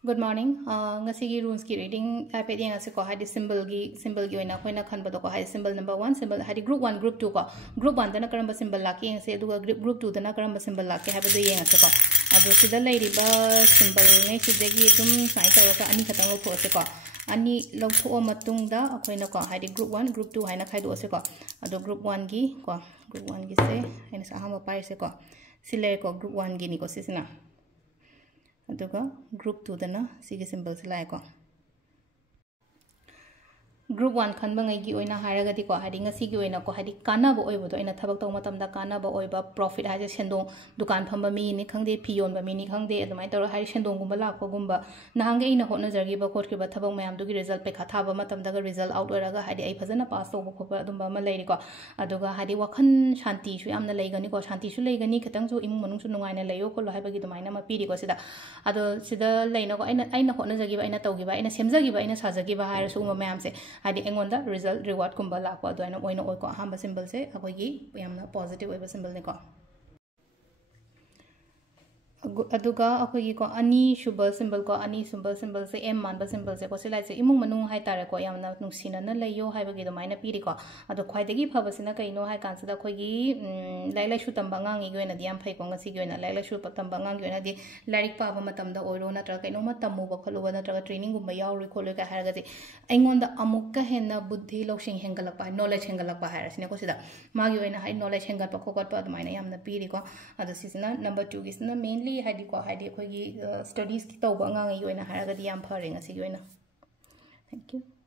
Good morning. Ngasigi rules ki reading type yang ase ko hadi symbol gi oina koina khan ba ko hadi symbol number 1 symbol hadi group 1 group 2 ko group 1 dana karamba symbol laki yang se duga group 2 dana karamba symbol laki haba de yang ase ko adu sida lei riba symbol ngai sidagi tum sai ta ka ani khatang lo tho ase ko ani lo tho matung da akoina ko hadi group 1 group 2 haina khai do ase ko adu group 1 gi ko group 1 gi se haina sa hama pai se ko sile ko group 1 gi ni ko sisina aduga group 2 dana sigi symbol silai ko group 1 khan bangai gi oina haraga di ko hadi ngasi gi oina ko hadi kana bo oibo do ina thabak taw matam da kana bo oiba profit ha je sendong dukan phamba mi ni khangde phiyon ba mi ni khangde adumai tor hari sendong gumba lakko gumba nahang ge ina hotna jargi ba khot ki ba thabak mayam du gi result pe kha thaba matam da ga result out oraga hadi ai phajana pass to bo khoba adumba ma leiri ko aduga hadi wakhan shanti su yamna leigani ko shanti su leigani khatang jo imung manung su nungai na leyo ko lo hai ba gi dumai na ma piri ko sida ado sida leina ko aina hotna jargi ba aina tawgi ba aina semjagi ba aina sajagi ba hai su ma mayam se hadi engonda result reward kumba lakwa do aina oina ko hamba symbol se akogi yamna positive oiba symbol ne ko aduga akogi ko ani shubal symbol ko ani symbol se m man ba symbol se ko silai se imung manung hai tare ko yamna nungsina na layo hai ba gi do maina piri ko ado khwai degi phaba sina kai no hai kan sida khogi lai shu tamba ngang gi goina diam phai ko ngasi goina lai shu tamba ngang goina di larik pa ba matam da oiro na tra kai no ma tamu ba kholu ba na tra training gum ba yaw ri kholu ka har ga di aingonda amuk ka henna buddhi loksing hengalak pa knowledge hengalak pa har sina ko sida magi goina hai knowledge hengal pa khokot pa maina yamna piri ko ado sisina number 2 gi sina mainly hadi ko hadi khogi studies ki tawba ngang gi oina haraga di yam phare ngasi goina thank you